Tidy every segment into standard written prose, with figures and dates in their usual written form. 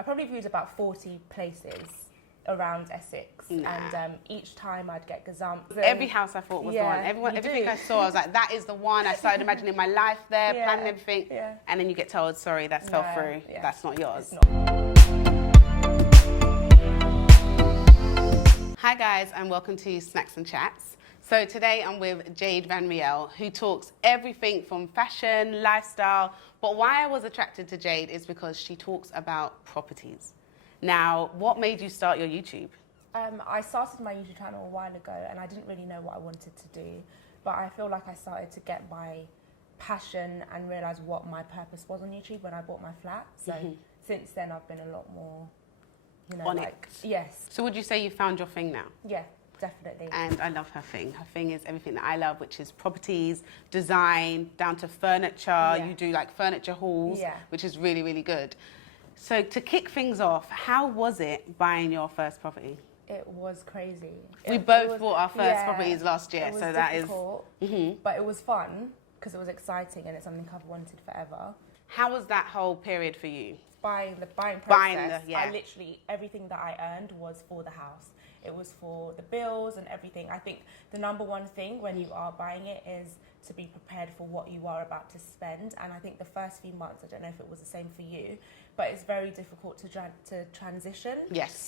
I probably viewed about 40 places around Essex, and each time I'd get gazumped. Every house I thought was the one. Everything I saw, I was like, that is the one. I started imagining my life there, planning everything, and then you get told, sorry, that's fell through. That's not yours. It's not. Hi guys, and welcome to Snacks and Chats. So today I'm with Jade Vanriel, who talks everything from fashion, lifestyle, but why I was attracted to Jade is because she talks about properties. Now, what made you start your YouTube? I started my YouTube channel a while ago and I didn't really know what I wanted to do, but I feel like I started to get my passion and realise what my purpose was on YouTube when I bought my flat. So since then I've been a lot more, On it. Yes. So would you say you found your thing now? Yeah, definitely. And I love her thing. Her thing is everything that I love, which is properties, design, down to furniture. Yeah. You do like furniture hauls, Yeah. which is really, really good. So to kick things off, how was it buying your first property? It was crazy. We both bought our first properties last year, It was so that is... difficult, but it was fun because it was exciting and it's something I've wanted forever. How was that whole period for you? Buying process, I literally, everything that I earned was for the house. It was for the bills and everything. I think the number one thing when you are buying it is to be prepared for what you are about to spend. And I think the first few months, I don't know if it was the same for you, but it's very difficult to transition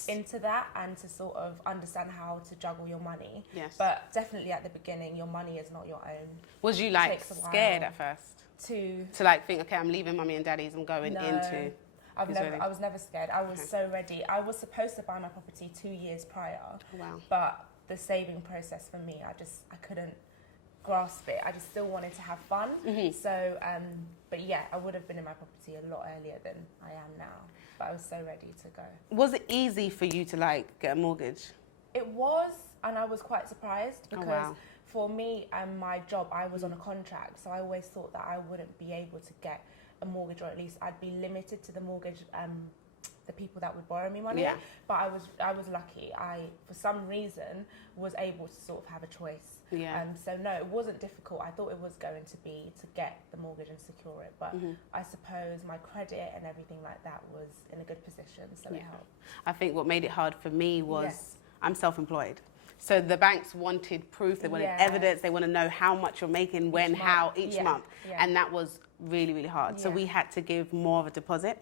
into that and to sort of understand how to juggle your money. Yes. But definitely at the beginning, your money is not your own. Was you like scared at first? To like think, okay, I'm leaving mummy and daddy's, I'm going into... I was never scared. I was so ready. I was supposed to buy my property 2 years prior. Wow. But the saving process for me, I couldn't grasp it. I just still wanted to have fun. So, but yeah, I would have been in my property a lot earlier than I am now. But I was so ready to go. Was it easy for you to like get a mortgage? It was, and I was quite surprised because for me and my job, I was on a contract. So I always thought that I wouldn't be able to get a mortgage, or at least I'd be limited to the mortgage, the people that would borrow me money. Yeah. But I was lucky. I, for some reason, was able to sort of have a choice. Yeah. So no, it wasn't difficult. I thought it was going to be to get the mortgage and secure it. But I suppose my credit and everything like that was in a good position, so it helped. I think what made it hard for me was I'm self-employed. So the banks wanted proof, they wanted evidence, they want to know how much you're making, when, how, each month. And that was really, really hard. So we had to give more of a deposit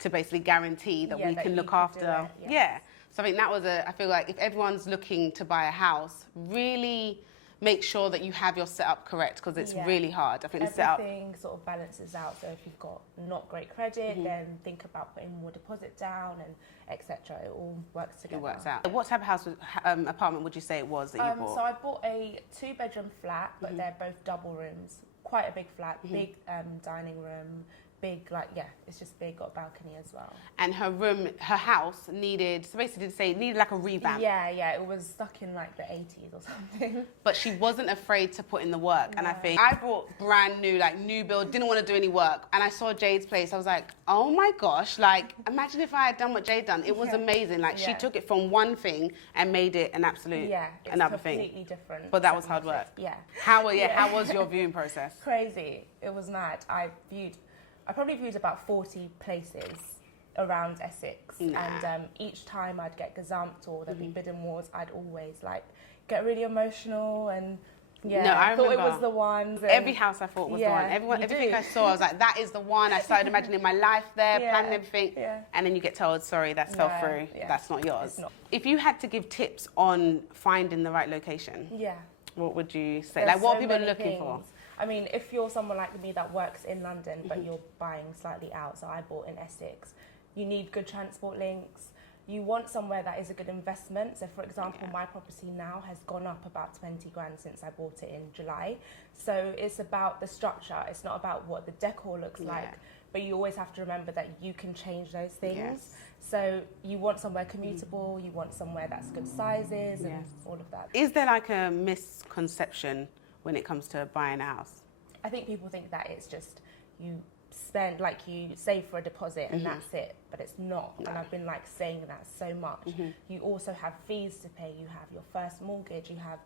to basically guarantee that we can look after. So I think that was I feel like if everyone's looking to buy a house, really make sure that you have your setup correct, because it's really hard. I think everything sort of balances out. So if you've got not great credit, then think about putting more deposit down and etc. It all works together. It works out. What type of house, apartment would you say it was that you bought? So I bought a 2-bedroom flat, but they're both double rooms. Quite a big flat, big dining room, big, it's just big, got a balcony as well. And her house needed like a revamp. Yeah, it was stuck in like the 80s or something. But she wasn't afraid to put in the work. And I think I bought brand new, like new build, didn't want to do any work. And I saw Jade's place, I was like, oh my gosh, like imagine if I had done what Jade done. It was amazing. Like she took it from one thing and made it an absolute another thing. Completely different. But that was hard work. How was your viewing process? Crazy. It was mad. I probably viewed about 40 places around Essex, and each time I'd get gazumped or there'd be bidding wars, I'd always get really emotional and I thought it was the one. Every house I thought was the one. Everything I saw, I was like, that is the one. I started imagining my life there, planning everything, and then you get told, sorry, that fell through. That's not yours. It's not. If you had to give tips on finding the right location, what would you say? There's what are so people many looking things. for? I mean, if you're someone like me that works in London, but you're buying slightly out, so I bought in Essex, you need good transport links. You want somewhere that is a good investment. So for example, my property now has gone up about 20 grand since I bought it in July. So it's about the structure. It's not about what the decor looks like, but you always have to remember that you can change those things. So you want somewhere commutable, you want somewhere that's good sizes and all of that. Is there like a misconception when it comes to buying a house? I think people think that it's just you spend, you save for a deposit and that's it, but it's not. No. And I've been saying that so much. You also have fees to pay. You have your first mortgage. You have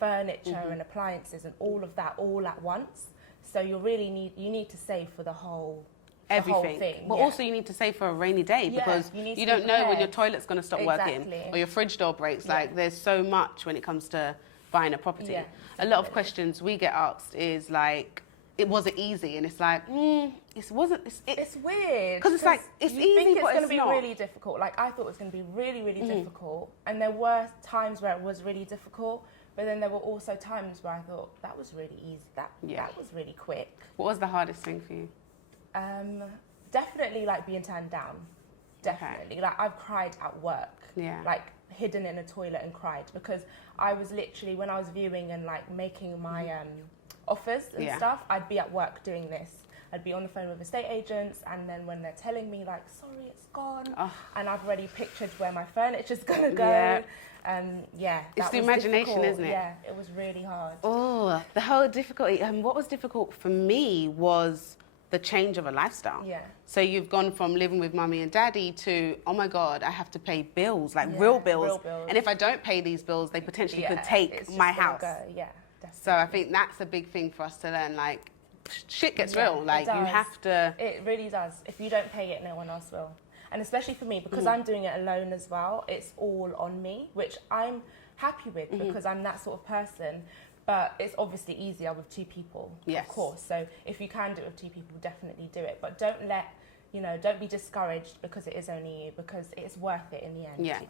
furniture and appliances and all of that all at once. So you need to save for the whole everything. the whole thing. But also you need to save for a rainy day because you don't know when your toilet's going to stop working or your fridge door breaks. Like there's so much when it comes to buying a property. Yeah, a lot of questions we get asked is like, it wasn't easy, and it's like, it's weird because it's like it's you easy, think it's but going it's to be not. really difficult. Like I thought it was going to be really, really difficult, and there were times where it was really difficult. But then there were also times where I thought that was really easy. That was really quick. What was the hardest thing for you? Definitely like being turned down. Definitely. Okay. Like I've cried at work. Yeah. Like hidden in a toilet and cried because I was literally, when I was viewing and like making my offers and stuff, I'd be at work doing this. I'd be on the phone with estate agents, and then when they're telling me like, sorry, it's gone, and I've already pictured where my furniture's gonna go. It's the imagination, isn't it? Yeah, it was really hard. Oh, the whole difficulty. What was difficult for me was the change of a lifestyle. Yeah. So you've gone from living with mummy and daddy to, oh my God, I have to pay bills, like real bills. And if I don't pay these bills, they potentially could take my house. Yeah, definitely. So I think that's a big thing for us to learn. Like, shit gets real. Like, you have to. It really does. If you don't pay it, no one else will. And especially for me, because I'm doing it alone as well, it's all on me, which I'm happy with because I'm that sort of person. But it's obviously easier with two people, of course. So if you can do it with two people, definitely do it. But don't be discouraged because it is only you, because it's worth it in the end. Yeah.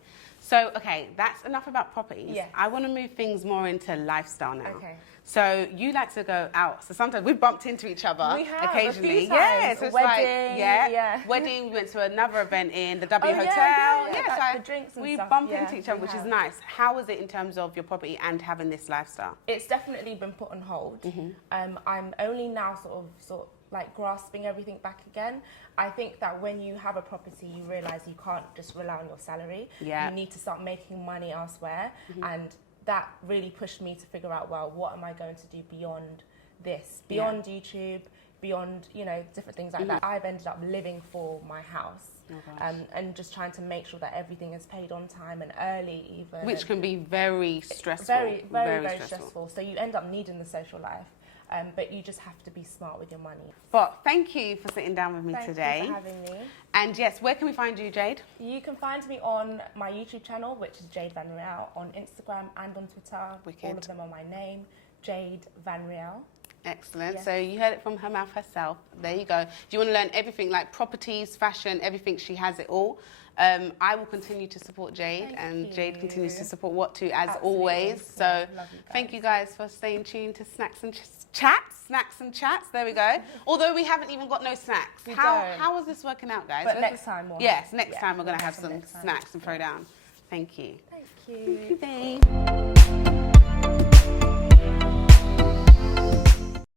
So, okay, that's enough about properties. Yeah. I want to move things more into lifestyle now. Okay. So you like to go out. So sometimes we've bumped into each other we have, occasionally. A few times. So it's wedding, wedding. We went to another event in the W Hotel. Like the drinks and we stuff. bump into each other, which is nice. How is it in terms of your property and having this lifestyle? It's definitely been put on hold. I'm only now sort of like grasping everything back again. I think that when you have a property, you realise you can't just rely on your salary. Yeah. You need to start making money elsewhere, and that really pushed me to figure out, well, what am I going to do beyond this, beyond YouTube, beyond different things like that. I've ended up living for my house. And just trying to make sure that everything is paid on time and early, even. Which can be very stressful. Very stressful. So you end up needing the social life. But you just have to be smart with your money. But thank you for sitting down with me today. Thank you for having me. And yes, where can we find you, Jade? You can find me on my YouTube channel, which is Jade Vanriel, on Instagram and on Twitter. Wicked. All of them are my name, Jade Vanriel. Excellent. Yes. So you heard it from her mouth herself. There you go. Do you want to learn everything like properties, fashion, everything? She has it all. I will continue to support Jade, and Jade continues to support What To, as always. So thank you guys for staying tuned to Snacks and Chats. There we go. Although we haven't even got no snacks. How is this working out, guys? But next time Yes, next time we're going to have some snacks and throw down. Thank you. Thank you. Thank you, babe.